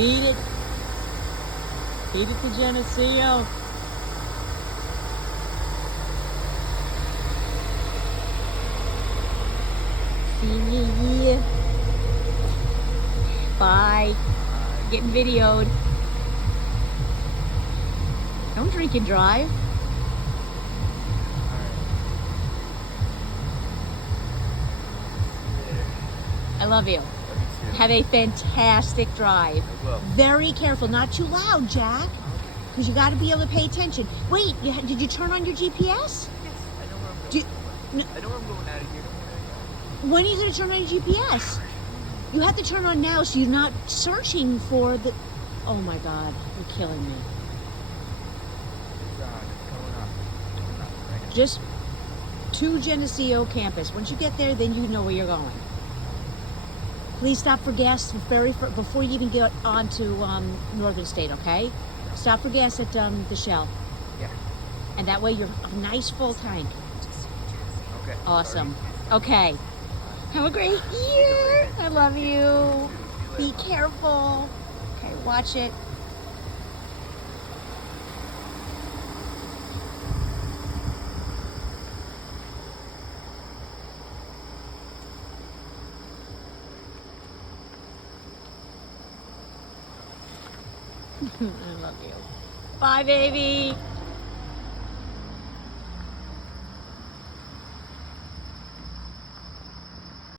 Feed it. Feed it to Geneseo. See me. Bye. Getting videoed. Don't drink and drive. I love you. Have a fantastic drive. I will. Very careful. Not too loud, Jack. Because you got to be able to pay attention. Wait, did you turn on your GPS? Yes, I know where I'm going. I know where I'm going out of here. When are you going to turn on your GPS? You have to turn on now so you're not searching for the... Oh my God, you're killing me. It's going up. Just to Geneseo campus. Once you get there, then you know where you're going. Please stop for gas before you even get onto Northern State, okay? Stop for gas at the Shell. Yeah. And that way you're a nice full tank. Okay. Awesome. Okay. Have a great year. I love you. Be careful. Okay, watch it. I love you. Bye, baby.